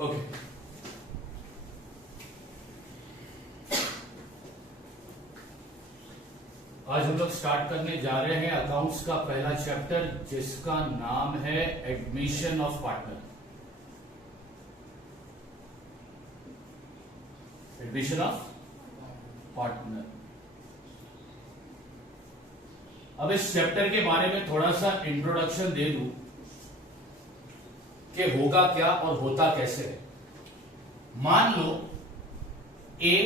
Okay, आज हम लोग स्टार्ट करने जा रहे हैं अकाउंट्स का पहला चैप्टर, जिसका नाम है admission of partner. Admission of partner. अब इस चैप्टर के बारे में थोड़ा सा इंट्रोडक्शन दे दूं कि होगा क्या और होता कैसे है। मान लो ए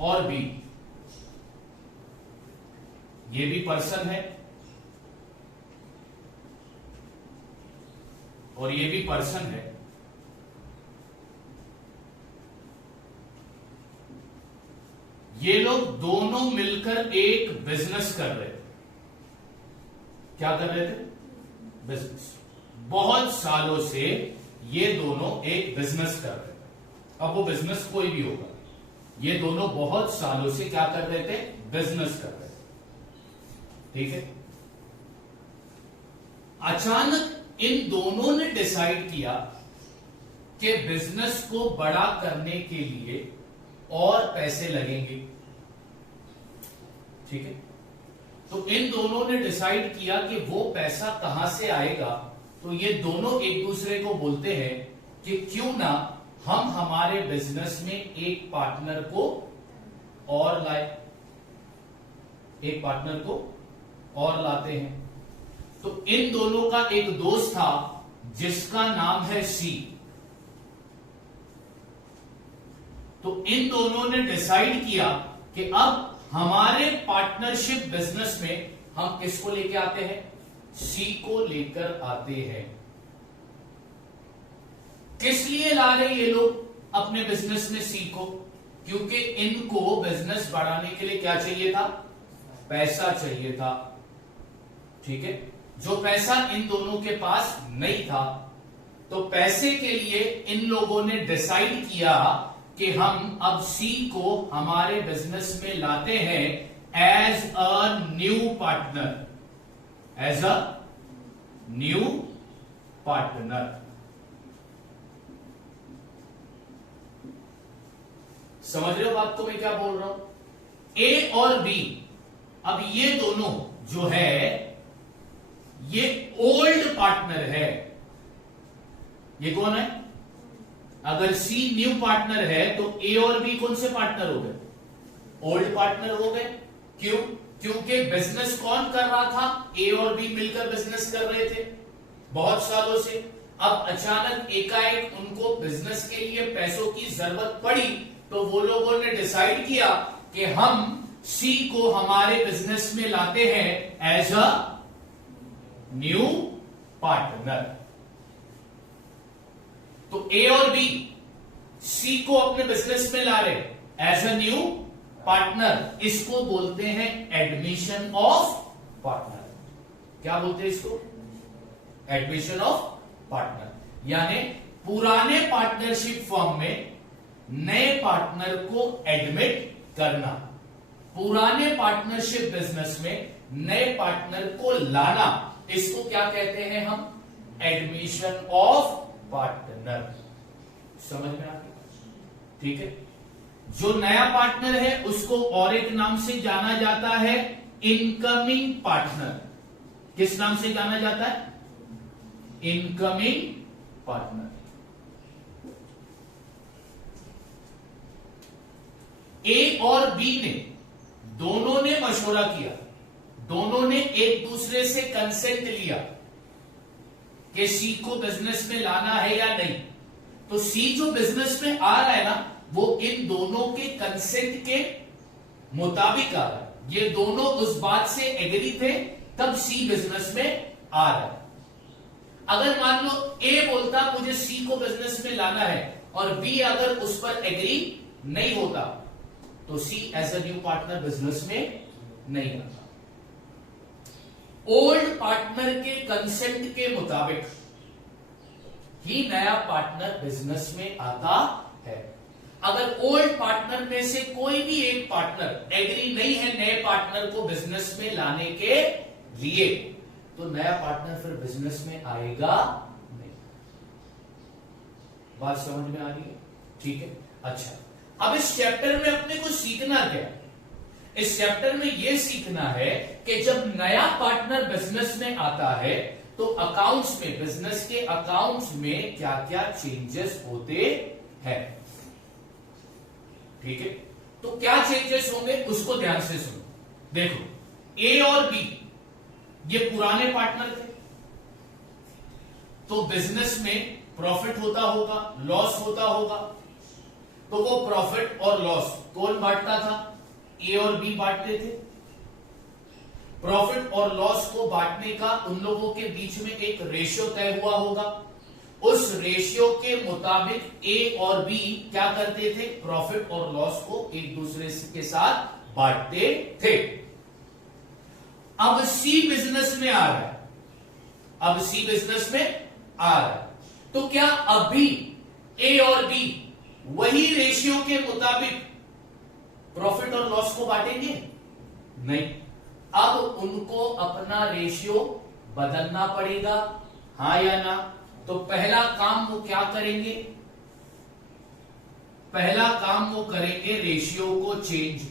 और बी, ये भी पर्सन है और ये भी पर्सन है। ये लोग दोनों मिलकर एक बिजनेस कर रहे थे। क्या कर रहे थे? बिजनेस। बहुत सालों से ये दोनों एक बिजनेस कर रहे थे। अब वो बिजनेस कोई भी होगा, ये दोनों बहुत सालों से क्या कर रहे थे? बिजनेस कर रहे थे। ठीक है। अचानक इन दोनों ने डिसाइड किया कि बिजनेस को बड़ा करने के लिए और पैसे लगेंगे। ठीक है। तो इन दोनों ने डिसाइड किया कि वो पैसा कहां से आएगा। तो ये दोनों एक दूसरे को बोलते हैं कि क्यों ना हम हमारे बिजनेस में एक पार्टनर को और लाए, एक पार्टनर को और लाते हैं। तो इन दोनों का एक दोस्त था जिसका नाम है सी। तो इन दोनों ने डिसाइड किया कि अब हमारे पार्टनरशिप बिजनेस में हम किसको लेके आते हैं? सी को लेकर आते हैं। किस लिए ला रहे ये लोग अपने बिजनेस में सी को? क्योंकि इनको बिजनेस बढ़ाने के लिए क्या चाहिए था? पैसा चाहिए था। ठीक है। जो पैसा इन दोनों के पास नहीं था, तो पैसे के लिए इन लोगों ने डिसाइड किया कि हम अब सी को हमारे बिजनेस में लाते हैं as a new partner, as a new partner. समझ रहे हो बात को मैं क्या बोल रहा हूं? ए और बी, अब ये दोनों जो है ये ओल्ड पार्टनर है। ये कौन है? अगर सी न्यू पार्टनर है तो ए और बी कौन से पार्टनर हो गए? ओल्ड पार्टनर हो गए। क्यों? क्योंकि बिजनेस कौन कर रहा था? ए और बी मिलकर बिजनेस कर रहे थे बहुत सालों से। अब अचानक एकाएक उनको बिजनेस के लिए पैसों की जरूरत पड़ी, तो वो लोगों ने डिसाइड किया कि हम सी को हमारे बिजनेस में लाते हैं एज अ न्यू पार्टनर। तो ए और बी सी को अपने बिजनेस में ला रहे एज अ न्यू पार्टनर। इसको बोलते हैं एडमिशन ऑफ पार्टनर। क्या बोलते हैं इसको? Admission of partner. यानी पुराने पार्टनरशिप फॉर्म में नए पार्टनर को एडमिट करना, पुराने पार्टनरशिप बिजनेस में नए पार्टनर को लाना, इसको क्या कहते हैं हम? Admission of partner. समझ में आ गया? ठीक है। जो नया पार्टनर है उसको और एक नाम से जाना जाता है इनकमिंग पार्टनर। किस नाम से जाना जाता है? Incoming partner. ए और बी ने दोनों ने मशवरा किया, दोनों ने एक दूसरे से कंसेंट लिया कि सी को बिजनेस में लाना है या नहीं। तो सी जो बिजनेस में आ रहा है ना, वो इन दोनों के कंसेंट के मुताबिक आ रहा है। ये दोनों उस बात से एग्री थे, तब सी बिजनेस में आ रहा है। अगर मान लो ए बोलता मुझे सी को बिजनेस में लाना है और बी अगर उस पर एग्री नहीं होता, तो C as a new partner business में नहीं आता। ओल्ड पार्टनर के कंसेंट के मुताबिक ही नया पार्टनर बिजनेस में आता है। अगर ओल्ड पार्टनर में से कोई भी एक पार्टनर एग्री नहीं है नए पार्टनर को बिजनेस में लाने के लिए, तो नया पार्टनर फिर बिजनेस में आएगा नहीं। बात समझ में आ रही है? ठीक है। अच्छा, अब इस चैप्टर में अपने को सीखना क्या है? इस चैप्टर में यह सीखना है कि जब नया पार्टनर बिजनेस में आता है तो अकाउंट्स में, बिजनेस के अकाउंट्स में क्या क्या चेंजेस होते हैं। ठीक है, तो क्या चेंजेस होंगे उसको ध्यान से सुनो। देखो, ए और बी ये पुराने पार्टनर थे, तो बिजनेस में प्रॉफिट होता होगा, लॉस होता होगा, तो वो प्रॉफिट और लॉस कौन बांटता था? ए और बी बांटते थे। प्रॉफिट और लॉस को बांटने का उन लोगों के बीच में एक रेशियो तय हुआ होगा। उस रेशियो के मुताबिक ए और बी क्या करते थे? प्रॉफिट और लॉस को एक दूसरे के साथ बांटते थे। अब सी बिजनेस में आ रहा है, अब सी बिजनेस में आ रहा है, तो क्या अभी ए और बी वही रेशियो के मुताबिक प्रॉफिट और लॉस को बांटेंगे? नहीं, अब उनको अपना रेशियो बदलना पड़ेगा, हां या ना? तो पहला काम वो क्या करेंगे? पहला काम वो करेंगे रेशियो को चेंज।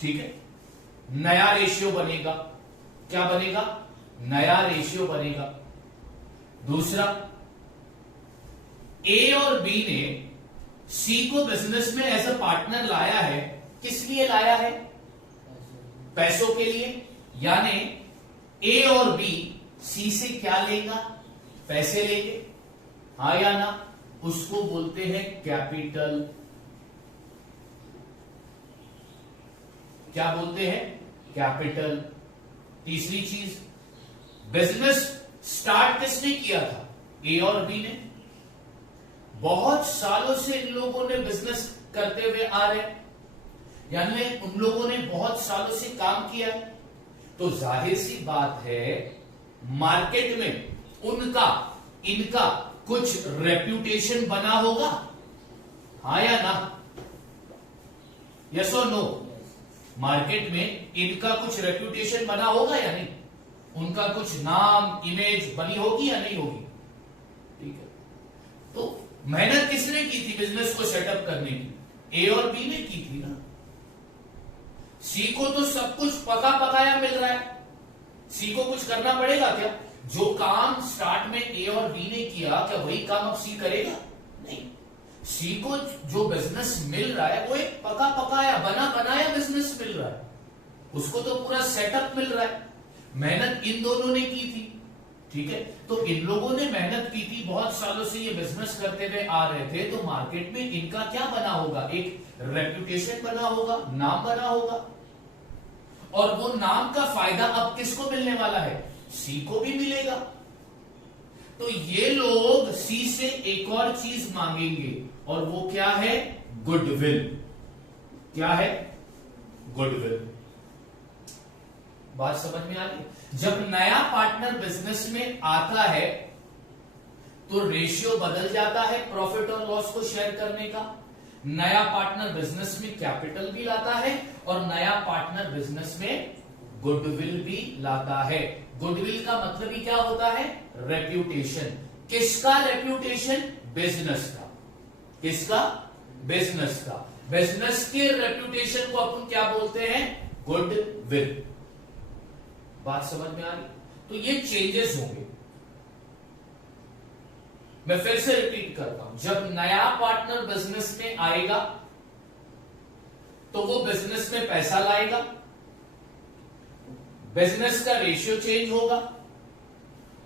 ठीक है, नया रेशियो बनेगा। क्या बनेगा? नया रेशियो बनेगा। दूसरा, ए और बी ने सी को बिजनेस में एज अ पार्टनर लाया है। किस लिए लाया है? पैसों के लिए। यानी ए और बी सी से क्या लेगा? पैसे लेंगे, हाँ या ना? उसको बोलते हैं कैपिटल। क्या बोलते हैं? कैपिटल। तीसरी चीज, बिजनेस स्टार्ट किसने किया था? ए और बी ने। बहुत सालों से इन लोगों ने बिजनेस करते हुए आ रहे, यानी उन लोगों ने बहुत सालों से काम किया, तो जाहिर सी बात है मार्केट में उनका, इनका कुछ रेप्यूटेशन बना होगा, हाँ या ना? यस और नो? मार्केट में इनका कुछ रेप्यूटेशन बना होगा या नहीं? उनका कुछ नाम, इमेज बनी होगी या नहीं होगी? ठीक है, तो मेहनत किसने की थी बिजनेस को सेटअप करने की? ए और बी ने की थी ना। सी को तो सब कुछ पका पकाया मिल रहा है, सी को कुछ करना पड़ेगा क्या? जो काम स्टार्ट में ए और बी ने किया, क्या वही काम अब सी करेगा? नहीं। सी को जो बिजनेस मिल रहा है वो एक पका पकाया, बना बनाया बिजनेस मिल रहा है, उसको तो पूरा सेटअप मिल रहा है। मेहनत इन दोनों ने की थी। ठीक है, तो इन लोगों ने मेहनत की थी, बहुत सालों से ये बिजनेस करते हुए आ रहे थे, तो मार्केट में इनका क्या बना होगा? एक रेप्यूटेशन बना होगा, नाम बना होगा, और वो नाम का फायदा अब किसको मिलने वाला है? सी को भी मिलेगा। तो ये लोग सी से एक और चीज मांगेंगे, और वो क्या है? गुडविल। क्या है? गुडविल। बात समझ में आ रही? जब नया पार्टनर बिजनेस में आता है तो रेशियो बदल जाता है प्रॉफिट और लॉस को शेयर करने का। नया पार्टनर बिजनेस में कैपिटल भी लाता है, और नया पार्टनर बिजनेस में गुडविल भी लाता है। गुडविल का मतलब ही क्या होता है? रेप्यूटेशन। किसका रेप्यूटेशन? बिजनेस का। किसका? बिजनेस का। बिजनेस के रेप्यूटेशन को अपन क्या बोलते हैं? गुडविल। बात समझ में आ रही? तो ये चेंजेस होंगे। मैं फिर से रिपीट करता हूं, जब नया पार्टनर बिजनेस में आएगा तो वो बिजनेस में पैसा लाएगा, बिजनेस का रेशियो चेंज होगा,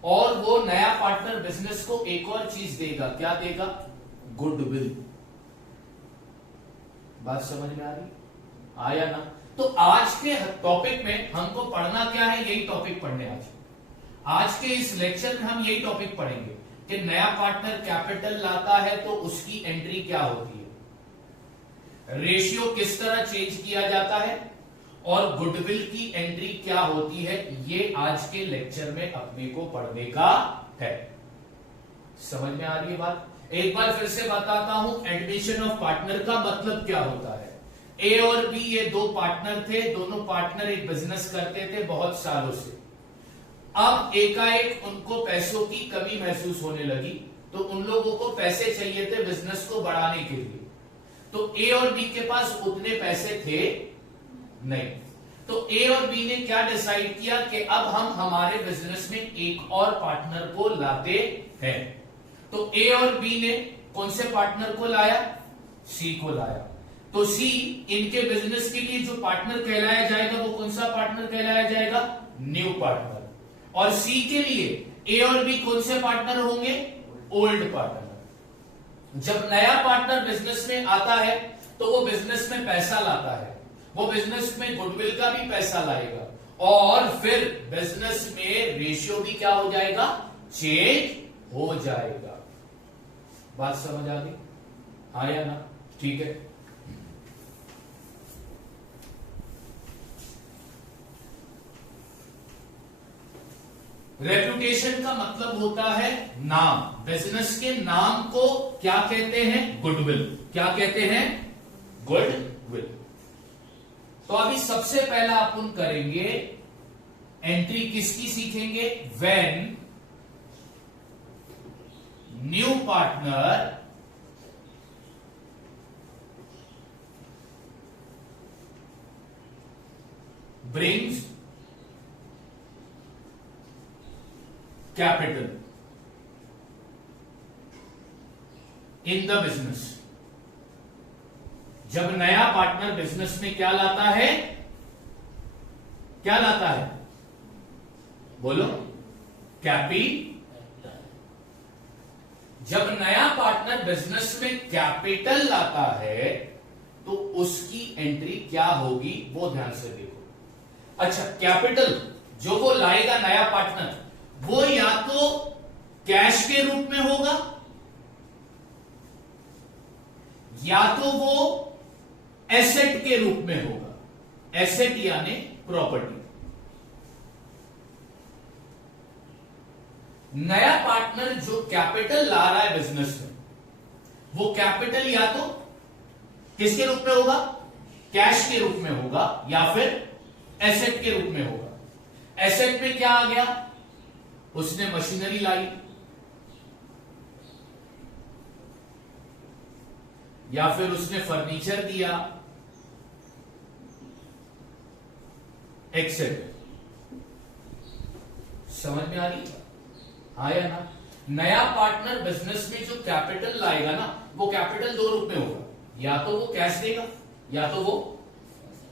और वो नया पार्टनर बिजनेस को एक और चीज देगा। क्या देगा? गुडविल। बात समझ में आ रही? आया ना? तो आज के टॉपिक में हमको पढ़ना क्या है? यही टॉपिक पढ़ने आज के इस लेक्चर में हम यही टॉपिक पढ़ेंगे कि नया पार्टनर कैपिटल लाता है तो उसकी एंट्री क्या होती है, रेशियो किस तरह चेंज किया जाता है, और गुडविल की एंट्री क्या होती है। ये आज के लेक्चर में अपने को पढ़ने का है। समझ में आ रही है बात? एक बार फिर से बताता हूं, एडमिशन ऑफ पार्टनर का मतलब क्या होता है। ए और बी ये दो पार्टनर थे, दोनों पार्टनर एक बिजनेस करते थे बहुत सालों से। अब एकाएक उनको पैसों की कमी महसूस होने लगी, तो उन लोगों को पैसे चाहिए थे बिजनेस को बढ़ाने के लिए। तो ए और बी के पास उतने पैसे थे नहीं, तो ए और बी ने क्या डिसाइड किया कि अब हम हमारे बिजनेस में एक और पार्टनर को लाते हैं। तो ए और बी ने कौन से पार्टनर को लाया? सी को लाया। तो सी इनके बिजनेस के लिए जो पार्टनर कहलाया जाएगा वो कौन सा पार्टनर कहलाया जाएगा? New partner. और सी के लिए ए और बी कौन से पार्टनर होंगे? Old partner. जब नया पार्टनर बिजनेस में आता है तो वो बिजनेस में पैसा लाता है, वो बिजनेस में गुडविल का भी पैसा लाएगा, और फिर बिजनेस में रेशियो भी क्या हो जाएगा? चेंज हो जाएगा। बात समझ आ गई? हाँ या ना? ठीक है। रेपुटेशन का मतलब होता है नाम। बिजनेस के नाम को क्या कहते हैं? गुडविल। क्या कहते हैं? गुडविल। तो अभी सबसे पहला अपन करेंगे एंट्री किसकी सीखेंगे? When new partner brings capital in the business. जब नया पार्टनर बिजनेस में क्या लाता है? क्या लाता है? बोलो। कैपिटल। जब नया पार्टनर बिजनेस में कैपिटल लाता है तो उसकी एंट्री क्या होगी वो ध्यान से देखो। अच्छा, कैपिटल जो वो लाएगा नया पार्टनर, वो या तो कैश के रूप में होगा या तो वो एसेट के रूप में होगा। एसेट यानी प्रॉपर्टी। नया पार्टनर जो कैपिटल ला रहा है बिजनेस में, वो कैपिटल या तो किसके रूप में होगा? कैश के रूप में होगा या फिर एसेट के रूप में होगा। एसेट में क्या आ गया? उसने मशीनरी लाई, या फिर उसने फर्नीचर दिया, एक्सेट्रा। समझ में आ रही? हाँ या ना? नया पार्टनर बिजनेस में जो कैपिटल लाएगा ना, वो कैपिटल दो रूप में होगा, या तो वो कैश देगा या तो वो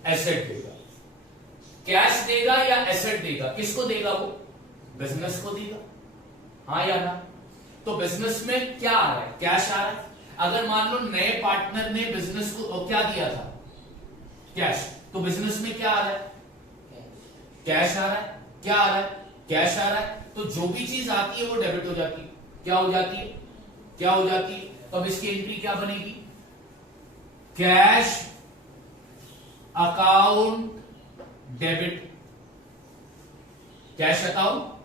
एसेट देगा। कैश देगा या एसेट देगा, किसको देगा? वो बिजनेस को देगा। हाँ या ना? तो बिजनेस में क्या आ रहा है? कैश आ रहा है। अगर मान लो नए पार्टनर ने बिजनेस को क्या दिया था? कैश। तो बिजनेस में क्या आ रहा है? कैश आ रहा है। क्या आ रहा है? कैश आ रहा है। तो जो भी चीज आती है वो डेबिट हो जाती है। क्या हो जाती है? क्या हो जाती है? तो अब इसकी एंट्री क्या बनेगी? Cash account debit. Cash account.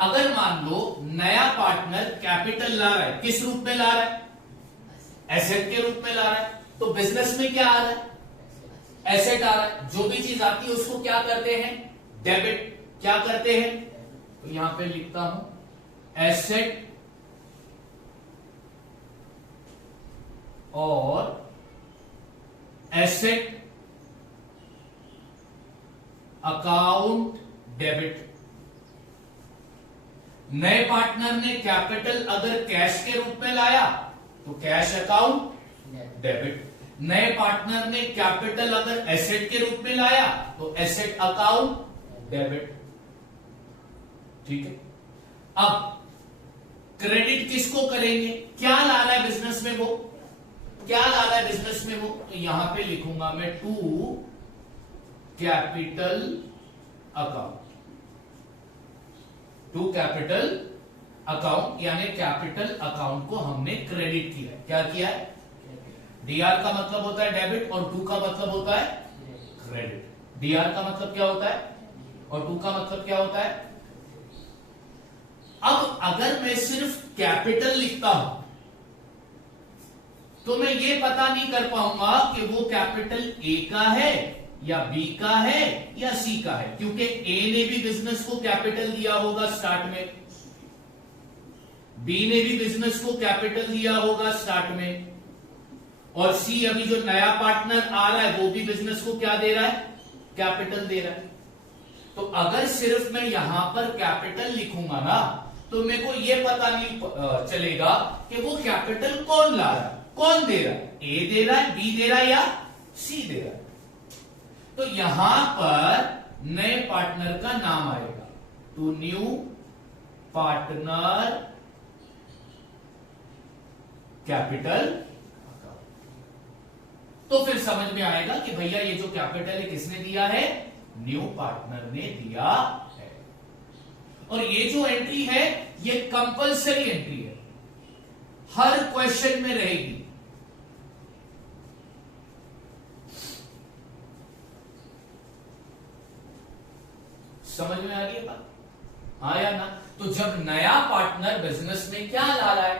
अगर मान लो नया पार्टनर कैपिटल ला रहा है, किस रूप में ला रहा है? एसेट के रूप में ला रहा है। तो बिजनेस में क्या आ रहा है? एसेट आ रहा है। जो भी चीज आती है उसको क्या करते हैं? डेबिट। क्या करते हैं? तो यहां पे लिखता हूं एसेट और एसेट अकाउंट डेबिट। नए पार्टनर ने कैपिटल अगर कैश के रूप में लाया तो कैश अकाउंट डेबिट। नए पार्टनर ने कैपिटल अगर एसेट के रूप में लाया तो एसेट अकाउंट डेबिट। ठीक है। अब क्रेडिट किसको करेंगे? क्या ला रहा है बिजनेस में वो? क्या ला रहा है बिजनेस में वो? तो यहां पे लिखूंगा मैं to capital account. To capital account यानी कैपिटल अकाउंट को हमने क्रेडिट किया है। क्या किया है? डीआर का मतलब होता है डेबिट और टू का मतलब होता है क्रेडिट। डीआर का मतलब क्या होता है और टू का मतलब क्या होता है? अब अगर मैं सिर्फ कैपिटल लिखता हूं तो मैं ये पता नहीं कर पाऊंगा कि वो कैपिटल ए का है या बी का है या सी का है, क्योंकि ए ने भी बिजनेस को कैपिटल दिया होगा स्टार्ट में, बी ने भी बिजनेस को कैपिटल दिया होगा स्टार्ट में, और सी अभी जो नया पार्टनर आ रहा है वो भी बिजनेस को क्या दे रहा है, कैपिटल दे रहा है। तो अगर सिर्फ मैं यहां पर कैपिटल लिखूंगा ना तो मेरे को ये पता नहीं चलेगा कि वो कैपिटल कौन ला रहा है, कौन दे रहा है, ए दे रहा है, बी दे रहा है या सी दे रहा है। तो यहां पर नए पार्टनर का नाम आएगा, टू न्यू पार्टनर कैपिटल। तो फिर समझ में आएगा कि भैया ये जो कैपिटल है किसने दिया है, न्यू पार्टनर ने दिया है। और ये जो एंट्री है ये कंपलसरी एंट्री है, हर क्वेश्चन में रहेगी। समझ में आ रही है बात, हाँ या ना। तो जब नया पार्टनर बिजनेस में क्या ला रहा है,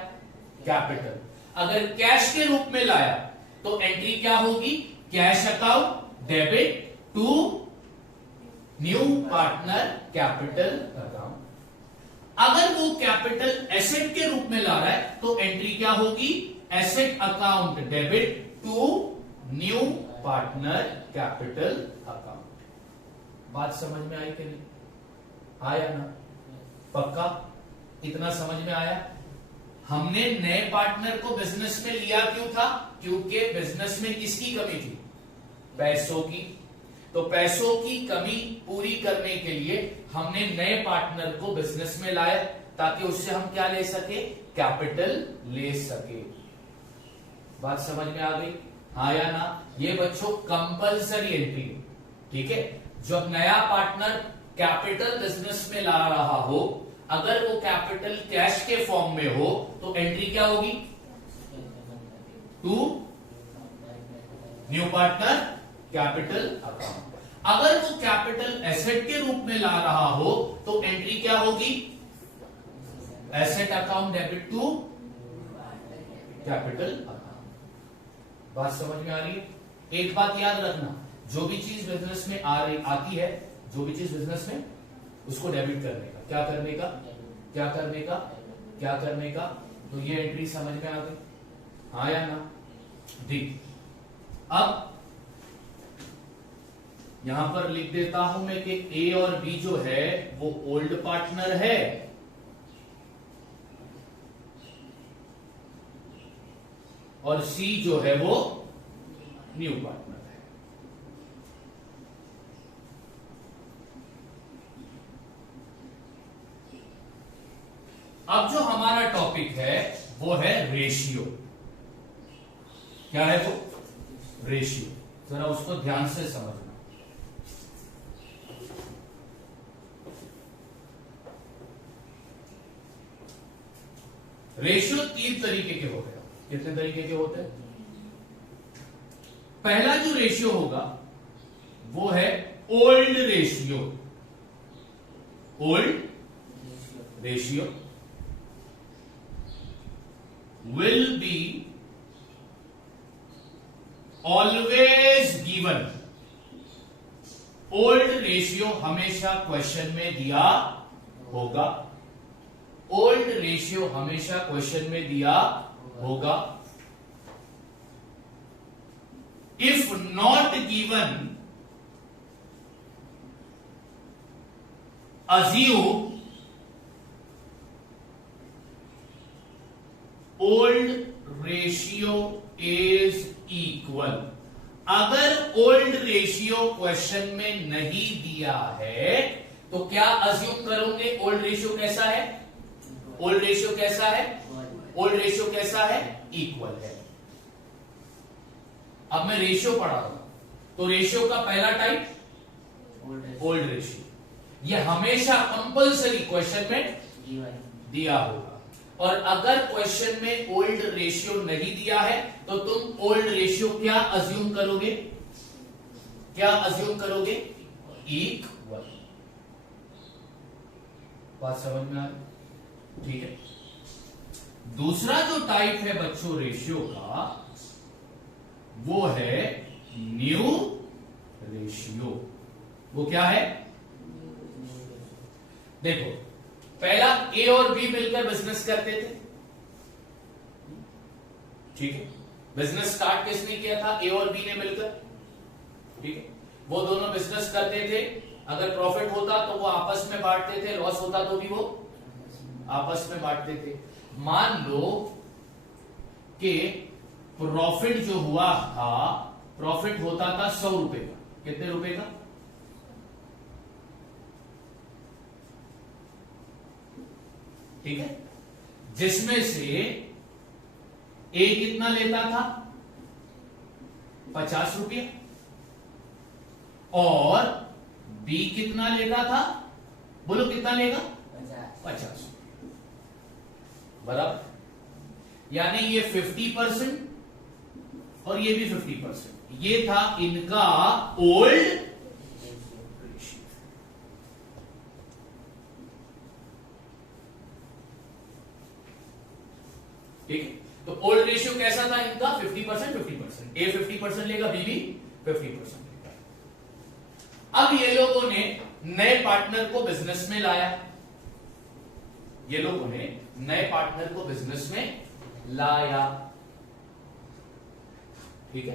कैपिटल, अगर कैश के रूप में लाया तो एंट्री क्या होगी, cash account debit to new partner capital account. अगर वो कैपिटल एसेट के रूप में ला रहा है तो एंट्री क्या होगी, asset account debit to new partner capital account. बात समझ में आई कि नहीं, आया ना, पक्का, इतना समझ में आया। हमने नए पार्टनर को बिजनेस में लिया क्यों था, क्योंकि बिजनेस में किसकी कमी थी, पैसों की। तो पैसों की कमी पूरी करने के लिए हमने नए पार्टनर को बिजनेस में लाया ताकि उससे हम क्या ले सके, कैपिटल ले सके। बात समझ में आ गई, हाँ या ना। ये बच्चों कंपलसरी एंट्री, ठीक है। जब नया पार्टनर कैपिटल बिजनेस में ला रहा हो, अगर वो कैपिटल कैश के फॉर्म में हो तो एंट्री क्या होगी, to new partner capital account. अगर वो कैपिटल एसेट के रूप में ला रहा हो तो एंट्री क्या होगी, asset account debit to capital account. बात समझ में आ रही है। एक बात याद रखना, जो भी चीज बिजनेस में आती है, जो भी चीज बिजनेस में, उसको डेबिट करने का, क्या करने का, क्या करने का, क्या करने का। तो ये एंट्री समझ में आ गई, हाँ या ना। देख, अब यहां पर लिख देता हूं मैं कि ए और बी जो है वो ओल्ड पार्टनर है, और सी जो है वो न्यू पार्टनर है। अब जो हमारा टॉपिक है वो है रेशियो। क्या है वो, रेशियो। जरा उसको ध्यान से समझना। रेशियो 3 तरीके के होते हैं। कितने तरीके के होते हैं? पहला जो रेशियो होगा वो है old ratio. Old ratio will be always given। Old ratio हमेशा क्वेश्चन में दिया होगा, ओल्ड रेशियो हमेशा क्वेश्चन में दिया होगा। If not given, assume old ratio is equal. अगर ओल्ड रेशियो क्वेश्चन में नहीं दिया है तो क्या अज्यूम करोगे, ओल्ड रेशियो कैसा है, ओल्ड रेशियो कैसा है, ओल्ड रेशियो कैसा है, इक्वल है। अब मैं रेशियो पढ़ा रहा हूं तो रेशियो का पहला टाइप ओल्ड रेशियो, ये हमेशा कंपलसरी क्वेश्चन में दिया होगा। और अगर क्वेश्चन में ओल्ड रेशियो नहीं दिया है तो तुम ओल्ड रेशियो क्या अज्यूम करोगे, क्या अज्यूम करोगे, इक्वल। बात समझ में आ रही, ठीक है। दूसरा जो टाइप है बच्चों रेशियो का वो है न्यू रेशियो। वो क्या है? देखो, पहला ए और बी मिलकर बिजनेस करते थे, ठीक है। बिजनेस स्टार्ट किसने किया था? ए और बी ने मिलकर, ठीक है। वो दोनों बिजनेस करते थे, अगर प्रॉफिट होता तो वो आपस में बांटते थे, लॉस होता तो भी वो आपस में बांटते थे। मान लो कि प्रॉफिट जो हुआ था, प्रॉफिट होता था 100 रुपए का। कितने रुपए का? ठीक है। जिसमें से ए कितना लेता था? 50 रुपया, और बी कितना लेता था? बोलो कितना लेगा? 50। बराबर। यानी ये 50% और ये भी 50%। ये था इनका ओल्ड रेशियो। ठीक है। तो ओल्ड रेशियो कैसा था इनका? 50% 50%। ए 50% लेगा, बी भी 50% लेगा। अब ये लोगों ने नए पार्टनर को बिजनेस में लाया, ये लोगों ने नए पार्टनर को बिजनेस में लाया, ठीक है।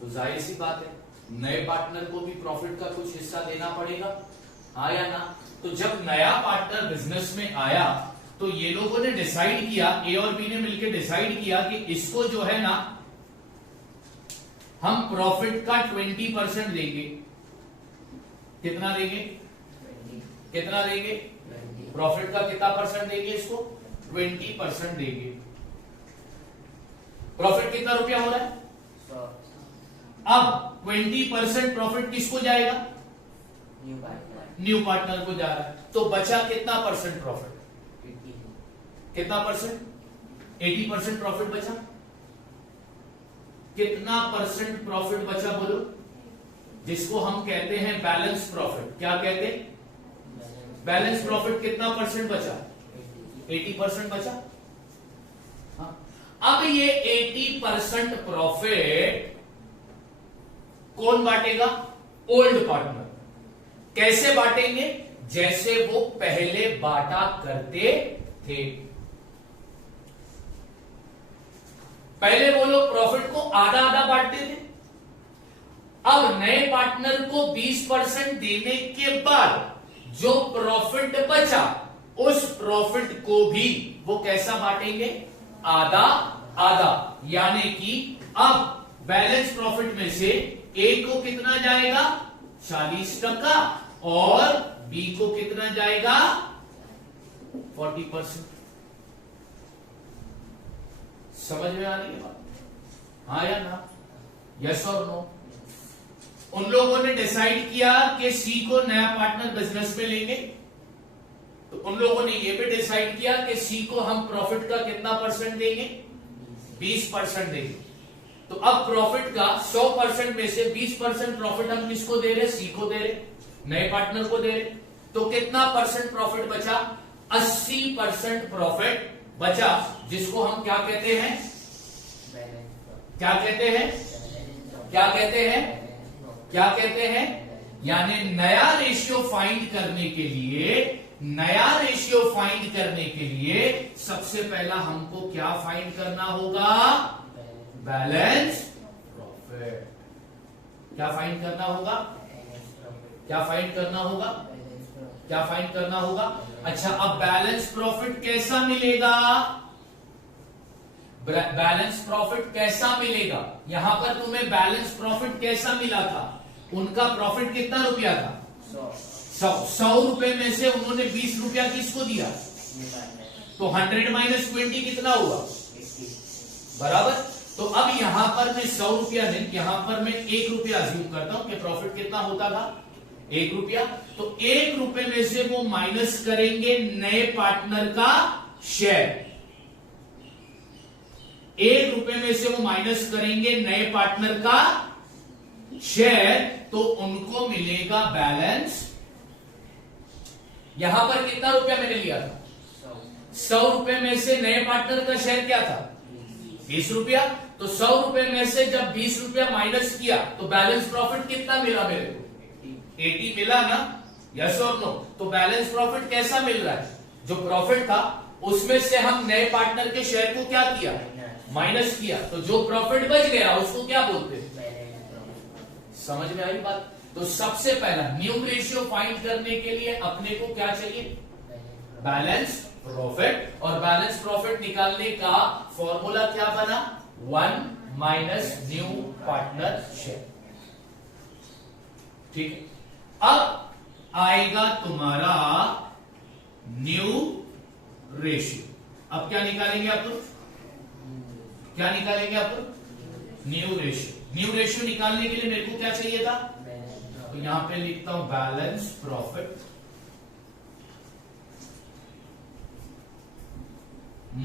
तो जाहिर सी बात है, नए पार्टनर को भी प्रॉफिट का कुछ हिस्सा देना पड़ेगा, हाँ या ना? तो जब नया पार्टनर बिजनेस में आया तो ये लोगों ने डिसाइड किया, ए और बी ने मिलकर डिसाइड किया कि इसको जो है ना, हम प्रॉफिट का 20% देंगे। कितना देंगे? कितना देंगे? प्रॉफिट का कितना परसेंट देंगे इसको? 20% देंगे। प्रॉफिट कितना रुपया हो रहा है? 100। अब 20% प्रॉफिट किसको जाएगा? न्यू पार्टनर को जा रहा है। तो बचा कितना परसेंट प्रॉफिट? कितना परसेंट? 80% प्रॉफिट बचा। कितना परसेंट प्रॉफिट बचा बोलो? जिसको हम कहते हैं बैलेंस प्रॉफिट। क्या कहते हैं? Balance profit. कितना परसेंट बचा? 80% बचा। हाँ। अब ये 80% प्रॉफिट कौन बांटेगा? Old partner. कैसे बांटेंगे? जैसे वो पहले बांटा करते थे। पहले वो लोग प्रॉफिट को आधा आधा बांटते थे। अब नए पार्टनर को 20% देने के बाद जो प्रॉफिट बचा, उस प्रॉफिट को भी वो कैसा बांटेंगे? आधा आधा। यानी कि अब बैलेंस प्रॉफिट में से ए को कितना जाएगा? 40%, और बी को कितना जाएगा? 40%। समझ में आ रही है बात? हाँ या ना? यस और नो? उन लोगों ने डिसाइड किया कि सी को नया पार्टनर बिजनेस में लेंगे, तो उन लोगों ने यह भी डिसाइड किया कि सी को हम प्रॉफिट का कितना परसेंट देंगे? 20% देंगे। तो अब प्रॉफिट का 100% में से 20% प्रॉफिट हम किसको दे रहे? सी को दे रहे, नए पार्टनर को दे रहे। तो कितना परसेंट प्रॉफिट बचा? 80% प्रॉफिट बचा, जिसको हम क्या कहते हैं? क्या कहते हैं? क्या कहते हैं? क्या कहते हैं? यानी नया रेशियो फाइंड करने के लिए, नया रेशियो फाइंड करने के लिए सबसे पहला हमको क्या फाइंड करना होगा? Balance profit. क्या फाइंड करना होगा? क्या फाइंड करना होगा? क्या फाइंड करना होगा? अच्छा, अब बैलेंस प्रॉफिट कैसा मिलेगा? बैलेंस प्रॉफिट कैसा मिलेगा? यहां पर तुम्हें बैलेंस प्रॉफिट कैसा मिला था? उनका प्रॉफिट कितना रुपया था? 100 रुपए में से उन्होंने 20 रुपया किसको दिया? तो 100 माइनस 20 कितना हुआ? बराबर। तो अब यहां पर मैं 100 रुपया नहीं, यहां पर मैं 1 रुपया अज्यूम करता हूं कि प्रॉफिट कितना होता था? 1 रुपया। तो 1 रुपए में से वो माइनस करेंगे नए पार्टनर का शेयर। 1 रुपए में से वो माइनस करेंगे नए पार्टनर का शेयर, तो उनको मिलेगा बैलेंस। यहां पर कितना रुपया मैंने लिया था? 100 रुपए में से नए पार्टनर का शेयर क्या था? 20 रुपया। तो 100 रुपए में से जब 20 रुपया माइनस किया तो बैलेंस प्रॉफिट कितना मिला मेरे को? 80 मिला ना? यस और नो? तो बैलेंस प्रॉफिट कैसा मिल रहा है? जो प्रॉफिट था उसमें से हम नए पार्टनर के शेयर को क्या किया? माइनस किया। तो जो प्रॉफिट बच गया उसको क्या बोलते हैं? समझ में आई बात? तो सबसे पहला न्यू रेशियो फाइंड करने के लिए अपने को क्या चाहिए? Balance profit. और बैलेंस प्रॉफिट निकालने का फॉर्मूला क्या बना? 1 माइनस न्यू पार्टनर शेयर। ठीक है। अब आएगा तुम्हारा न्यू रेशियो। अब क्या निकालेंगे आप लोग? क्या निकालेंगे आप लोग? New ratio. न्यू रेशियो निकालने के लिए मेरे को क्या चाहिए था? तो यहां पे लिखता हूं balance profit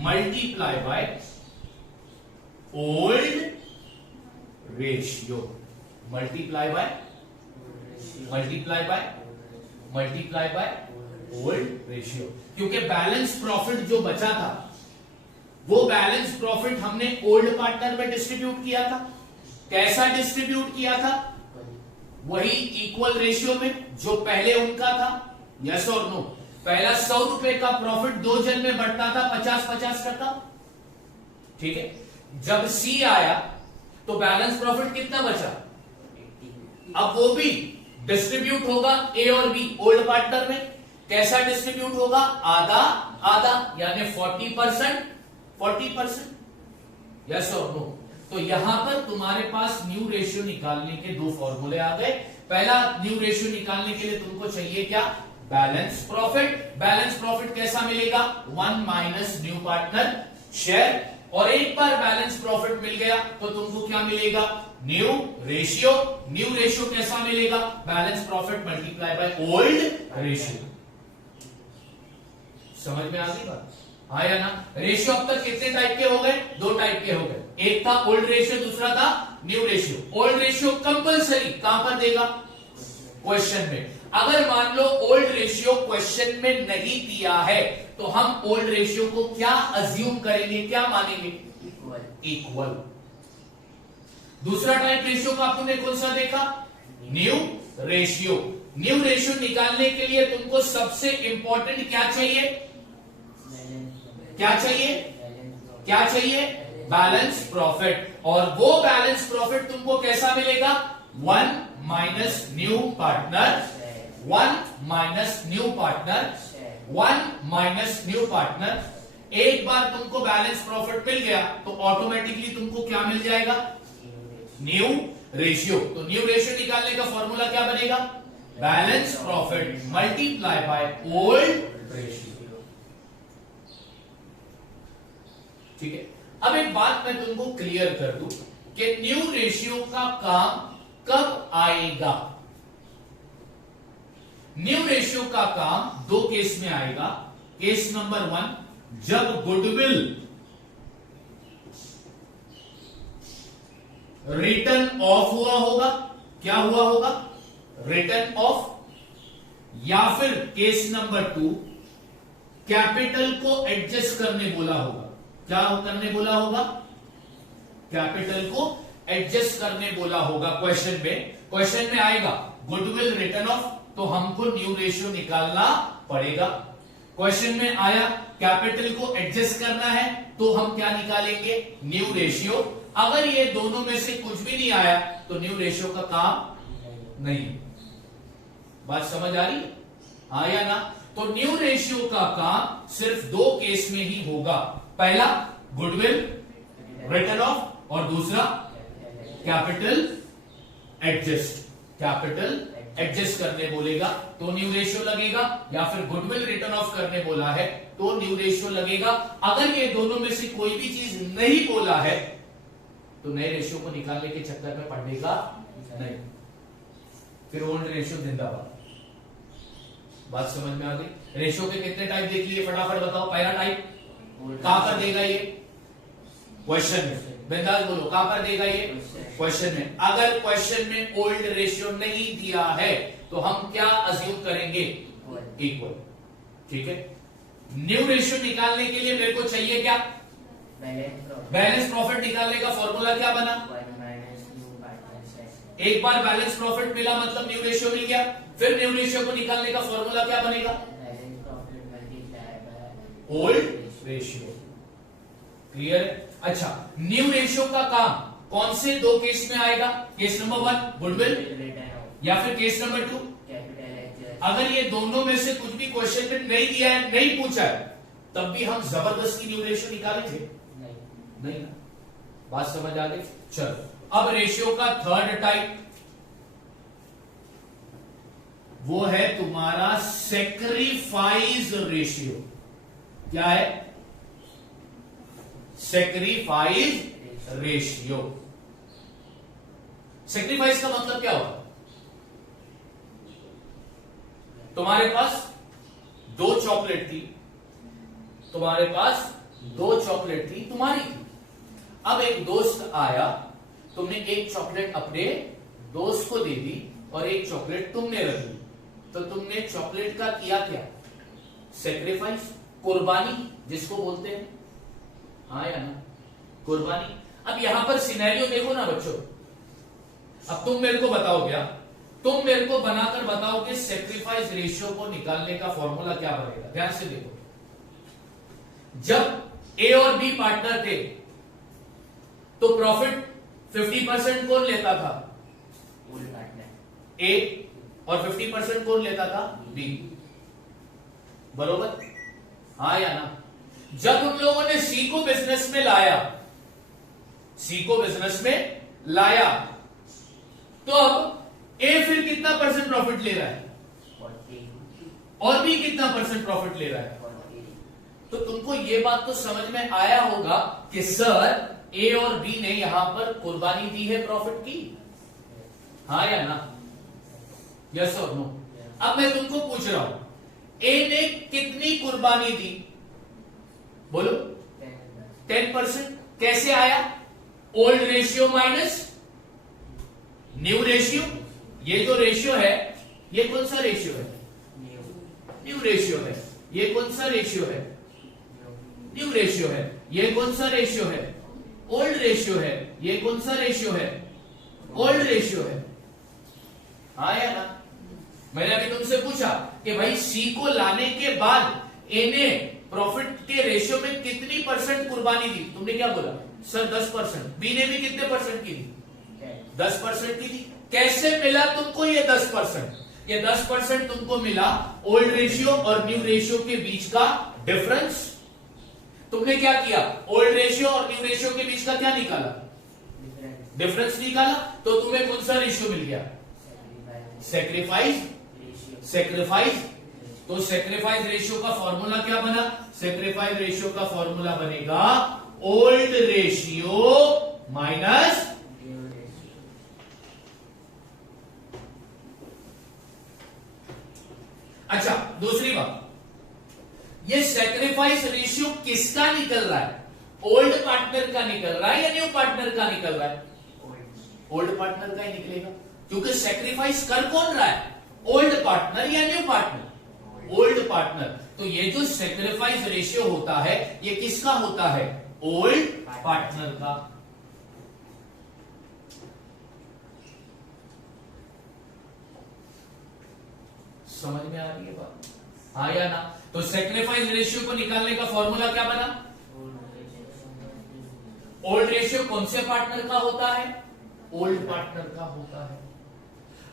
multiply by old ratio. Multiply by old ratio. क्योंकि बैलेंस प्रॉफिट जो बचा था वो बैलेंस प्रॉफिट हमने ओल्ड पार्टनर में डिस्ट्रीब्यूट किया था। कैसा डिस्ट्रीब्यूट किया था? वही इक्वल रेशियो में जो पहले उनका था। यस और नो? पहला 100 रुपए का प्रॉफिट 2 जन में बढ़ता था, 50-50 करता। ठीक है। जब सी आया तो बैलेंस प्रॉफिट कितना बचा? अब वो भी डिस्ट्रीब्यूट होगा ए और बी ओल्ड पार्टनर में। कैसा डिस्ट्रीब्यूट होगा? आधा आधा, यानी 40%। यस और नो? तो यहां पर तुम्हारे पास न्यू रेशियो निकालने के 2 फॉर्मूले आ गए। पहला न्यू रेशियो निकालने के लिए तुमको चाहिए क्या? Balance profit. बैलेंस प्रॉफिट कैसा मिलेगा? 1 माइनस न्यू पार्टनर शेयर। और एक बार बैलेंस प्रॉफिट मिल गया तो तुमको क्या मिलेगा? New ratio. न्यू रेशियो कैसा मिलेगा? Balance profit multiply by old ratio. समझ में आ गई बात? हाँ या ना? रेशियो अब तक कितने टाइप के हो गए? 2 टाइप के हो गए। एक था ओल्ड रेशियो, दूसरा था new ratio. Old ratio compulsory कहां पर देगा? क्वेश्चन में। अगर मान लो ओल्ड रेशियो क्वेश्चन में नहीं दिया है तो हम ओल्ड रेशियो को क्या अज्यूम करेंगे, क्या मानेंगे? इक्वल। दूसरा टाइप रेशियो का आपने कौन सा देखा? New ratio. न्यू रेशियो निकालने के लिए तुमको सबसे इंपॉर्टेंट क्या चाहिए? क्या चाहिए? Balance profit. और वो बैलेंस प्रॉफिट तुमको कैसा मिलेगा? 1 minus new partner, 1 minus new partner, 1 minus new partner. एक बार तुमको बैलेंस प्रॉफिट मिल गया तो ऑटोमेटिकली तुमको क्या मिल जाएगा? New ratio. तो न्यू रेशियो निकालने का फॉर्मूला क्या बनेगा? Balance profit multiply by old ratio. ठीक है। अब एक बात मैं तुमको क्लियर कर दूं कि न्यू रेशियो का काम कब आएगा? न्यू रेशियो का काम 2 केस में आएगा। केस नंबर 1, जब गुडविल रिटर्न ऑफ हुआ होगा। क्या हुआ होगा? Return of. या फिर केस नंबर 2, कैपिटल को एडजस्ट करने बोला होगा। क्या करने बोला होगा? कैपिटल को एडजस्ट करने बोला होगा। क्वेश्चन में आएगा गुडविल रिटर्न ऑफ, तो हमको न्यू रेशियो निकालना पड़ेगा। क्वेश्चन में आया कैपिटल को एडजस्ट करना है तो हम क्या निकालेंगे? New ratio. अगर ये दोनों में से कुछ भी नहीं आया तो न्यू रेशियो का काम नहीं। बात समझ आ रही है? हाँ या ना? तो न्यू रेशियो का काम सिर्फ 2 केस में ही होगा। पहला गुडविल रिटर्न ऑफ और दूसरा कैपिटल एडजस्ट करने बोलेगा तो न्यू रेशियो लगेगा, या फिर गुडविल रिटर्न ऑफ करने बोला है तो न्यू रेशियो लगेगा। अगर ये दोनों में से कोई भी चीज नहीं बोला है तो नए रेशियो को निकालने के चक्कर में पड़ने का नहीं, फिर ओल्ड रेशियो जिंदाबाद। बात समझ में आ गई? रेशियो के कितने टाइप देख लिए फटाफट बताओ। पहला टाइप कहां पर देगा? ये क्वेश्चन में। बिंदास बोलो, कहां पर देगा ये? क्वेश्चन में। अगर क्वेश्चन में ओल्ड रेशियो नहीं दिया है तो हम क्या अज्यूम करेंगे? इक्वल। ठीक है। न्यू रेशियो निकालने के लिए मेरे को चाहिए क्या? बैलेंस प्रॉफिट निकालने का फॉर्मूला क्या बना? एक बार बैलेंस प्रॉफिट मिला मतलब न्यू रेशियो मिल गया, फिर न्यू रेशियो को निकालने का फॉर्मूला क्या बनेगा? Old ratio. क्लियर? अच्छा, न्यू रेशियो का काम कौन से दो केस में आएगा? केस नंबर 1 गुडविल या फिर केस नंबर 2? अगर ये दोनों में से कुछ भी क्वेश्चन में नहीं दिया है, नहीं पूछा है, तब भी हम जबरदस्ती न्यू रेशियो निकालेंगे? नहीं ना। बात समझ आ गई? चलो, अब रेशियो का थर्ड टाइप वो है तुम्हारा सैक्रिफाइस रेशियो। क्या है? Sacrifice ratio. सैक्रिफाइस का मतलब क्या होगा? तुम्हारे पास दो चॉकलेट थी, तुम्हारे पास दो चॉकलेट थी, तुम्हारी थी। अब एक दोस्त आया, तुमने एक चॉकलेट अपने दोस्त को दे दी और एक चॉकलेट तुमने रख दी, तो तुमने चॉकलेट का किया क्या? सैक्रिफाइस, कुर्बानी जिसको बोलते हैं। हाँ या ना? कुर्बानी। अब यहां पर सिनेरियो देखो ना बच्चों, अब तुम मेरे को बताओ, क्या तुम मेरे को बनाकर बताओ कि सैक्रिफाइस रेशियो को निकालने का फॉर्मूला क्या बनेगा? ध्यान से देखो, जब ए और बी पार्टनर थे तो प्रॉफिट 50% कौन लेता था? ए। और 50% कौन लेता था? बी। बरोबर? हाँ या ना? जब उन लोगों ने सी को बिजनेस में लाया, सी को बिजनेस में लाया, तो अब ए फिर कितना परसेंट प्रॉफिट ले रहा है? 40। और बी कितना परसेंट प्रॉफिट ले रहा है? 40। तो तुमको ये बात तो समझ में आया होगा कि सर ए और बी ने यहां पर कुर्बानी दी है प्रॉफिट की। हाँ या ना? यस और नो? अब मैं तुमको पूछ रहा हूं, ए ने कितनी कुर्बानी दी? बोलो। 10%। कैसे आया? Old ratio minus new ratio. ये जो रेशियो है, ये कौन सा रेशियो है? न्यू रेशियो है। ये कौन सा रेशियो है? न्यू रेशियो है। ये कौन सा रेशियो है? ओल्ड रेशियो है। ये कौन सा रेशियो है? ओल्ड रेशियो है। हाँ या ना? मैंने अभी तुमसे पूछा कि भाई सी को लाने के बाद ए ने प्रॉफिट के रेशियो में कितनी परसेंट कुर्बानी दी? तुमने क्या बोला? सर 10%। बी ने भी कितने परसेंट की दी? 10% की दी। कैसे मिला तुमको ये 10%? ये 10% तुमको मिला ओल्ड रेशियो और न्यू रेशियो के बीच का डिफरेंस। तुमने क्या किया? ओल्ड रेशियो और न्यू रेशियो के बीच का क्या निकाला? डिफरेंस निकाला। तो तुम्हें कौन सा रेशियो मिल गया? सैक्रिफाइस। सैक्रिफाइस। तो सैक्रिफाइस रेशियो का फॉर्मूला क्या बना? सैक्रिफाइस रेशियो का फॉर्मूला बनेगा ओल्ड रेशियो माइनस अच्छा, दूसरी बात, ये सैक्रिफाइस रेशियो किसका निकल रहा है? ओल्ड पार्टनर का निकल रहा है या न्यू पार्टनर का निकल रहा है? ओल्ड पार्टनर का ही निकलेगा, क्योंकि सैक्रिफाइस कर कौन रहा है? ओल्ड पार्टनर या न्यू पार्टनर? Old partner. तो ये जो सैक्रिफाइस रेशियो होता है, ये किसका होता है? ओल्ड पार्टनर का। समझ में आ रही है बात? हाँ या ना? तो सैक्रिफाइस रेशियो को निकालने का फॉर्मूला क्या बना? ओल्ड रेशियो कौन से पार्टनर का होता है? ओल्ड पार्टनर का होता है।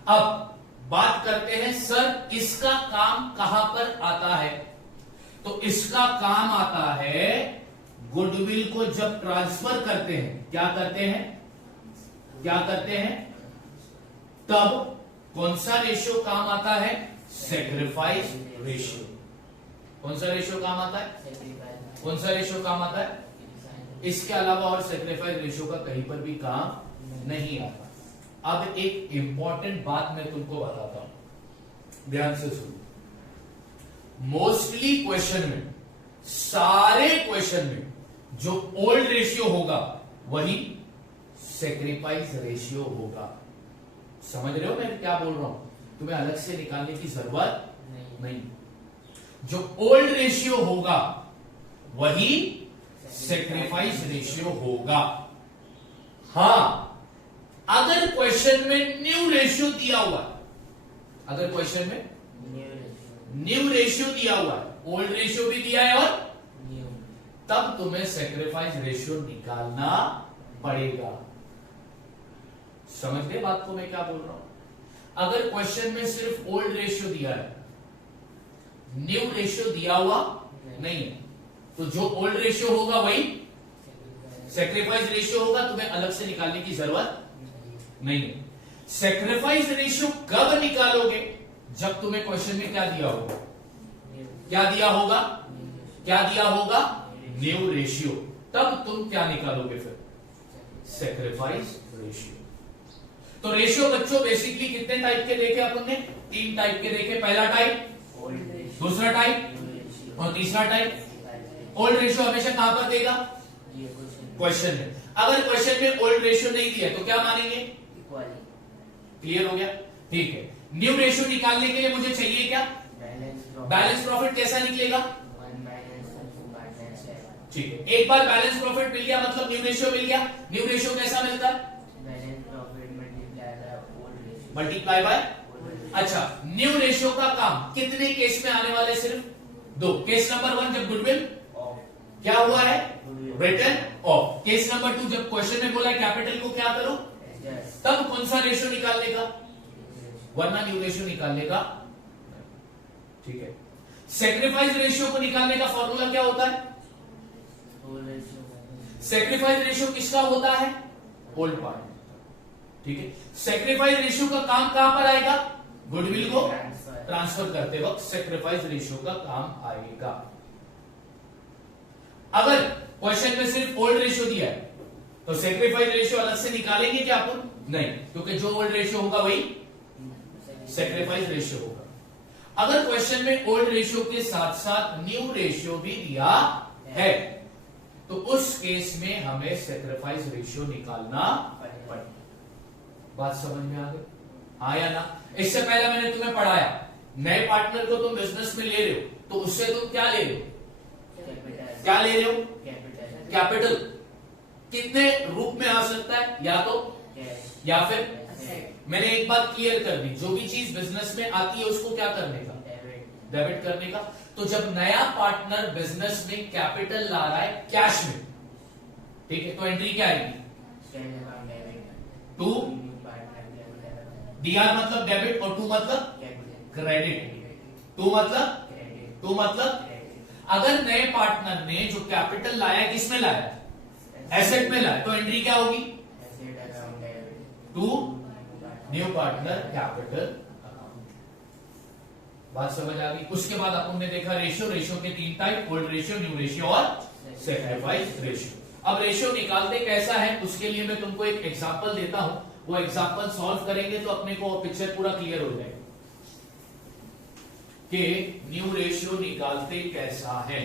अब बात करते हैं, सर इसका काम कहां पर आता है? तो इसका काम आता है गुडविल को जब ट्रांसफर करते हैं। क्या करते हैं? क्या करते हैं? तब कौन सा रेशियो काम आता है? Sacrifice ratio. कौन सा रेशियो काम आता है? कौन सा रेशियो काम आता है? इसके अलावा और सैक्रिफाइस रेशियो का कहीं पर भी काम नहीं आता। अब एक इंपॉर्टेंट बात मैं तुमको बताता हूं, ध्यान से सुनो। मोस्टली क्वेश्चन में, सारे क्वेश्चन में जो ओल्ड रेशियो होगा वही सैक्रिफाइस रेशियो होगा। समझ रहे हो मैं क्या बोल रहा हूं? तुम्हें अलग से निकालने की जरूरत नहीं। जो ओल्ड रेशियो होगा वही सेक्रीफाइस रेशियो होगा। हां, अगर क्वेश्चन में न्यू रेशियो दिया हुआ है, अगर क्वेश्चन में न्यू रेशियो दिया हुआ है, ओल्ड रेशियो भी दिया है और तब तुम्हें सेक्रीफाइस रेशियो निकालना पड़ेगा। समझ गए बात को मैं क्या बोल रहा हूं? अगर क्वेश्चन में सिर्फ ओल्ड रेशियो दिया है, न्यू रेशियो दिया हुआ नहीं है, तो जो ओल्ड रेशियो होगा वही सेक्रीफाइस रेशियो होगा, तुम्हें अलग से निकालने की जरूरत नहीं है। सेक्रीफाइस रेशियो कब निकालोगे? जब तुम्हें क्वेश्चन में क्या दिया होगा, क्या दिया होगा, क्या दिया होगा, न्यू रेशियो। तब तुम क्या निकालोगे फिर, सेक्रीफाइस रेशियो। तो रेशियो बच्चों बेसिकली कितने टाइप के देखे अपन ने? 3 टाइप के देखे। पहला टाइप, दूसरा टाइप और तीसरा टाइप। ओल्ड रेशियो हमेशा कहां पर देगा? क्वेश्चन में। अगर क्वेश्चन में ओल्ड रेशियो नहीं दिया तो क्या मानेंगे? क्लियर हो गया? ठीक है। न्यू रेशियो निकालने के लिए मुझे चाहिए क्या? Balance profit. कैसा निकलेगा? ठीक है, एक बार बैलेंस प्रॉफिट मिल गया मतलब न्यू रेशियो मिल गया। न्यू रेशियो कैसा मिलता है? Multiply by. अच्छा, न्यू रेशियो का काम कितने केस में आने वाले? सिर्फ 2। केस नंबर 1 जब गुडविल क्या हुआ है, रिटर्न ऑफ। केस नंबर 2 जब क्वेश्चन में बोला है कैपिटल को क्या करो, तब कौन सा रेशियो निकालने का, वरना न्यू रेशियो निकालने का। ठीक है। सेक्रीफाइस रेशियो को निकालने का फॉर्मूला क्या होता है? सेक्रीफाइस रेशियो किसका होता है? Old part. ठीक है। सेक्रीफाइस रेशियो का काम कहां पर आएगा? गुडविल को ट्रांसफर करते वक्त सेक्रीफाइस रेशियो का काम आएगा। अगर क्वेश्चन में सिर्फ ओल्ड रेशियो दिया है तो सेक्रीफाइस रेशियो अलग से निकालेंगे क्या अपन? नहीं, क्योंकि जो ओल्ड रेशियो होगा वही सेक्रीफाइस रेशियो होगा। अगर क्वेश्चन में ओल्ड रेशियो के साथ साथ न्यू रेशियो भी दिया है तो उस केस में हमें सेक्रीफाइस रेशियो निकालना पड़ेगा। बात समझ में आ गई? हाँ या ना? इससे पहले मैंने तुम्हें पढ़ाया, नए पार्टनर को तुम बिजनेस में ले रहे हो तो उससे तुम क्या ले रहे हो? क्या ले रहे हो? कैपिटल। कितने रूप में आ सकता है? या तो या फिर मैंने एक बात क्लियर कर दी, जो भी चीज बिजनेस में आती है उसको क्या करने का? डेबिट करने का। तो जब नया पार्टनर बिजनेस में कैपिटल ला रहा है कैश में, ठीक है, तो एंट्री क्या आएगी? टू। डीआर मतलब डेबिट और टू मतलब क्रेडिट। टू मतलब अगर नए पार्टनर ने जो कैपिटल लाया किसमें लाया? एसेट में लाया, तो एंट्री क्या होगी? To new partner capital account. बात समझ आ गई? उसके बाद अपन ने देखा रेशियो के 3 type, old ratio, new ratio और सेक्रीफाइस रेशियो। अब रेशियो निकालते कैसा है उसके लिए मैं तुमको एक एग्जांपल देता हूं, वो एग्जांपल सॉल्व करेंगे तो अपने को पिक्चर पूरा क्लियर हो जाएगा कि न्यू रेशियो निकालते कैसा है।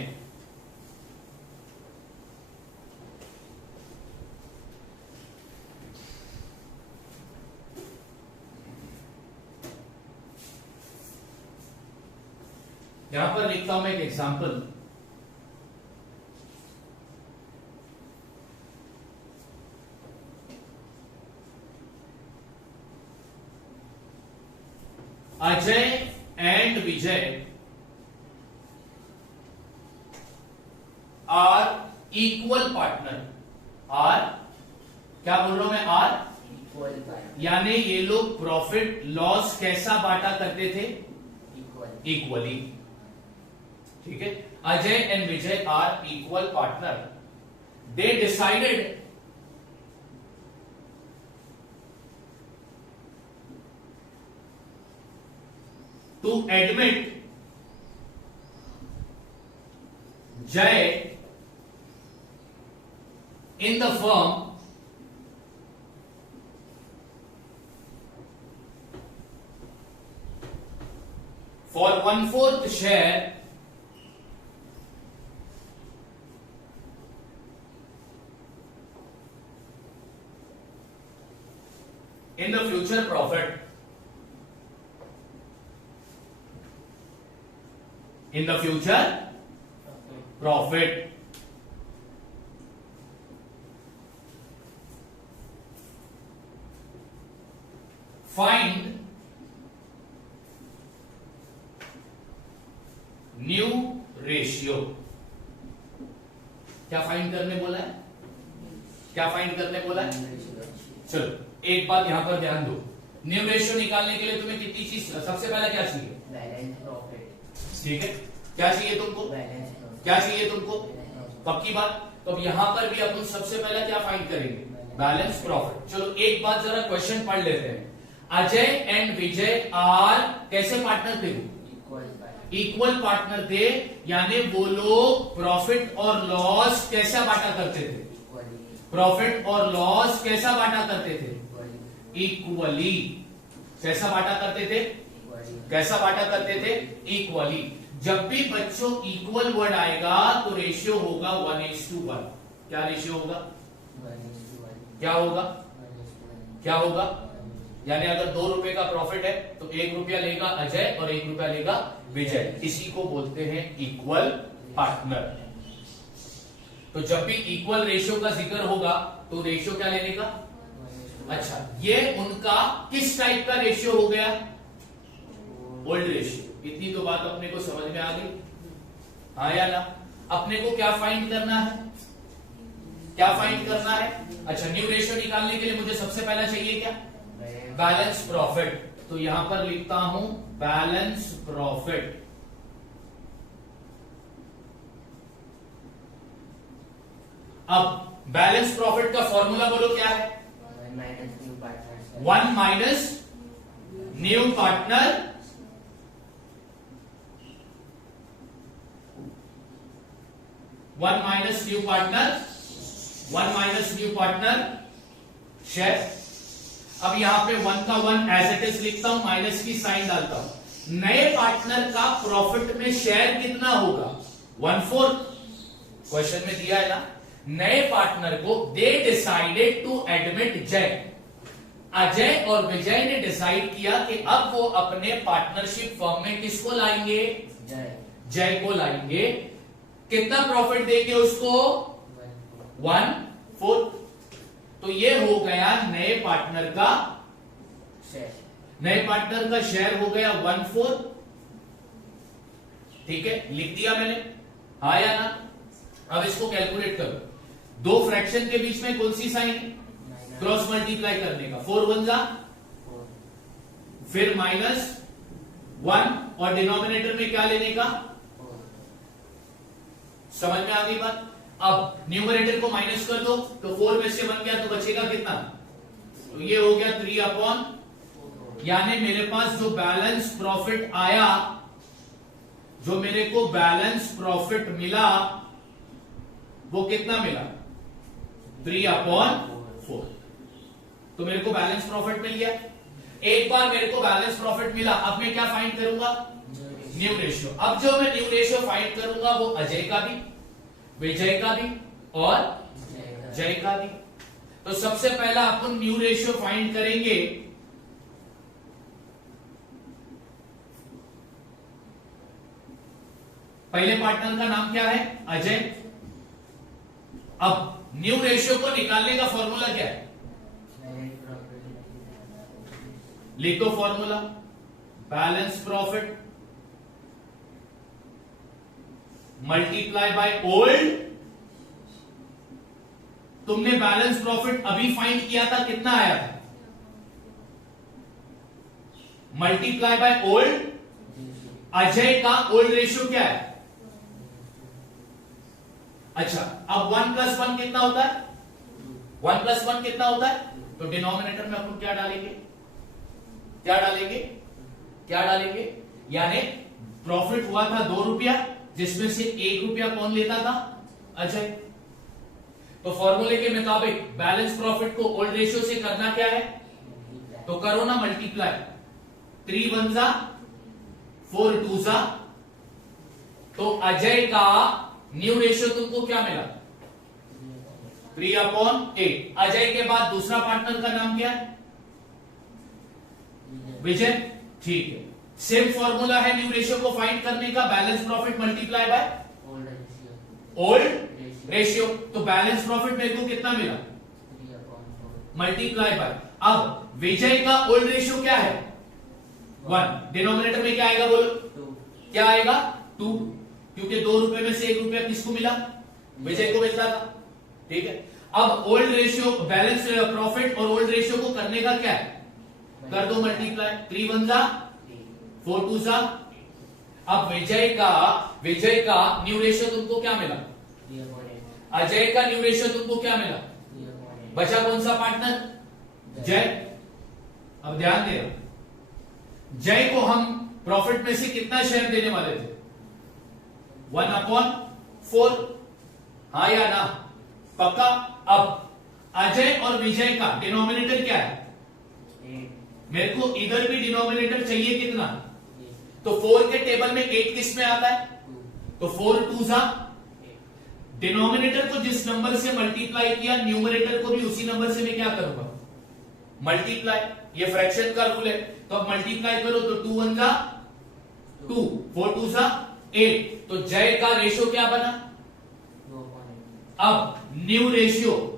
यहां पर लिखता हूं मैं एक example. Ajay and Vijay are equal partner. Are क्या बोल रहा हूं मैं? Are equal. यानी ये लोग प्रॉफिट लॉस कैसा बांटा करते थे? इक्वली। ठीक है। Ajay and Vijay are equal partner. They decided to admit Jay in the firm for 1/4 share in the future profit. In the future profit. Find new ratio. क्या फाइंड करने बोला है? क्या फाइंड करने बोला है? चलो एक बात यहां पर ध्यान दो, न्यू रेशियो निकालने के लिए तुम्हें कितनी चीज, सबसे पहले क्या चाहिए? Balance profit. ठीक है, क्या चाहिए तुमको? Balance profit. क्या चाहिए तुमको? पक्की बात। तो अब यहां पर भी अपन सबसे पहले क्या फाइंड करेंगे? Balance profit. चलो एक बात जरा क्वेश्चन पढ़ लेते हैं। अजय एंड विजय आर कैसे पार्टनर थे? इक्वल पार्टनर थे, यानी वो लोग प्रॉफिट और लॉस कैसा बांटा करते थे? प्रॉफिट और लॉस कैसा बांटा करते थे? इक्वली। कैसा बांटा करते थे? कैसा बांटा करते थे? इक्वली। जब भी बच्चों इक्वल वर्ड आएगा तो रेशियो होगा 1:1। क्या रेशियो होगा? क्या होगा? क्या होगा? यानी अगर 2 रुपए का प्रॉफिट है तो 1 रुपया लेगा अजय और 1 रुपया लेगा विजय। इसी को बोलते हैं इक्वल पार्टनर। तो जब भी इक्वल रेशियो का जिक्र होगा तो रेशियो क्या लेने का? अच्छा, ये उनका किस टाइप का रेशियो हो गया? Old ratio. इतनी तो बात अपने को समझ में आ गई, हाँ या ना? अपने को क्या फाइंड करना है? क्या फाइंड करना है? अच्छा, न्यू रेशियो निकालने के लिए मुझे सबसे पहला चाहिए क्या? Balance profit. तो यहां पर लिखता हूं बैलेंस प्रॉफिट। अब बैलेंस प्रॉफिट का फॉर्मूला बोलो क्या है? 1 minus new partner one minus new partner share. अब यहां पे 1 का 1 एज इट इज लिखता हूं, माइनस की साइन डालता हूं। नए पार्टनर का प्रॉफिट में शेयर कितना होगा? 1/4। क्वेश्चन में दिया है ना, नए पार्टनर को दे डिसाइडेड टू एडमिट जय। अजय और विजय ने डिसाइड किया कि अब वो अपने पार्टनरशिप फर्म में किसको लाएंगे? जय को लाएंगे। कितना प्रॉफिट देंगे उसको? 1/4। तो ये हो गया नए पार्टनर का शेयर। नए पार्टनर का शेयर हो गया 1/4। ठीक है, लिख दिया मैंने, हाँ या ना? अब इसको कैलकुलेट करो। 2 फ्रैक्शन के बीच में कौन सी साइन है? क्रॉस मल्टीप्लाई करने का। 4 1 जा, फिर -1 और डिनोमिनेटर में क्या लेने का? समझ में आ गई बात? अब न्यूमरेटर को माइनस कर दो तो 4 में से 1 गया तो बचेगा कितना? तो ये हो गया 3/, यानी मेरे पास जो बैलेंस प्रॉफिट आया, जो मेरे को बैलेंस प्रॉफिट मिला, वो कितना मिला? 3/4। तो मेरे को बैलेंस प्रॉफिट मिल गया। एक बार मेरे को बैलेंस प्रॉफिट मिला, अब मैं क्या फाइंड करूंगा? New ratio. अब जो मैं न्यू रेशियो फाइंड करूंगा वो अजय का भी, विजय का भी और जय का भी। तो सबसे पहला अपन न्यू रेशियो फाइंड करेंगे। पहले पार्टनर का नाम क्या है? अजय। अब न्यू रेशियो को निकालने का फॉर्मूला क्या है? लिखो formula, balance profit multiply by old. तुमने बैलेंस प्रॉफिट अभी फाइंड किया था, कितना आया था? Multiply by old. अजय का ओल्ड रेशियो क्या है? अच्छा, अब 1 + 1 कितना होता है? 1 + 1 कितना होता है? तो डिनोमिनेटर में अपन क्या डालेंगे? क्या डालेंगे? क्या डालेंगे? यानी प्रॉफिट हुआ था 2 रुपया, जिसमें से 1 रुपया कौन लेता था? अजय। तो फॉर्मूले के मुताबिक बैलेंस प्रॉफिट को ओल्ड रेशियो से करना क्या है? तो करो ना मल्टीप्लाई। 3 1 जा, 4 2 जा। तो अजय का न्यू रेशियो तुमको क्या मिला? 3/8। अजय के बाद दूसरा पार्टनर का नाम क्या है? विजय। ठीक है, सेम फॉर्मूला है न्यू रेशियो को फाइंड करने का, balance profit multiply by old ratio. तो बैलेंस प्रॉफिट मेरे को कितना मिला? मल्टीप्लाई बाय अब विजय का ओल्ड रेशियो क्या है 1, डिनोमिनेटर में क्या आएगा बोलो, 2. क्या आएगा 2, क्योंकि 2 रुपए में से 1 रुपया किसको मिला, विजय को मिलता था, ठीक है। अब ओल्ड रेशियो बैलेंस प्रॉफिट और ओल्ड रेशियो को करने का क्या है, कर दो मल्टीप्लाई, 3 1 जा 4 2 जा। अब विजय का न्यू रेशियो तुमको क्या मिला, 3/8. अजय का न्यू रेशियो तुमको क्या मिला, 3/8. बचा कौन सा पार्टनर, जय। अब ध्यान दे, जय को हम प्रॉफिट में से कितना शेयर देने वाले थे, 1/4, हाँ या ना, पक्का। अब अजय और विजय का डिनोमिनेटर क्या है, 8. मेरे को इधर भी डिनोमिनेटर चाहिए कितना, 8. तो 4 के टेबल में 8 किस में आता है, 2. तो 4 2 जा। 8. डिनोमिनेटर को जिस नंबर से मल्टीप्लाई किया, न्यूमरेटर को भी उसी नंबर से मैं क्या करूंगा, मल्टीप्लाई। ये फ्रैक्शन का रूल है, तो अब मल्टीप्लाई करो तो 2 1 जा 2, 4 2 जा 8, तो जय का रेशियो क्या बना। 2/8. अब न्यू रेशियो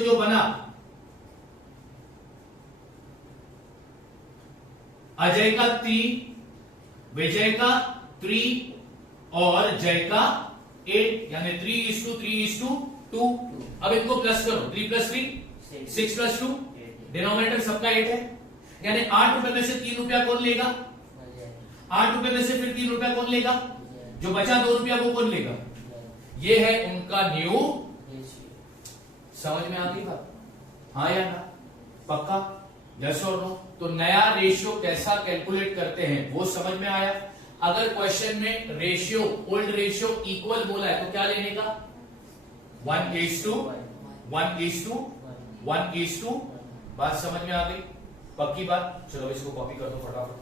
जो बना, अजय का 3, विजय का 3 और जय का 8, यानी 3:3:2। अब इनको प्लस करो, 3 + 3 6 + 2, डिनोमिनेटर सबका 8 है, यानी 8 रुपए में से 3 रुपया कौन लेगा, अजय. 8 रुपए में से फिर 3 रुपया कौन लेगा, अजय. जो बचा 2 रुपया वो कौन लेगा। अजय. ये है उनका न्यू, रेशियो. समझ में आ गई बात, हाँ या ना, पक्का, यस और नो। तो नया रेशियो कैसा कैलकुलेट करते हैं वो समझ में आया। अगर क्वेश्चन में रेशियो ओल्ड रेशियो इक्वल बोला है तो क्या लेने का, 1:1:1:1:1, बात समझ में आ गई, पक्की बात। चलो इसको कॉपी कर दो फटाफट।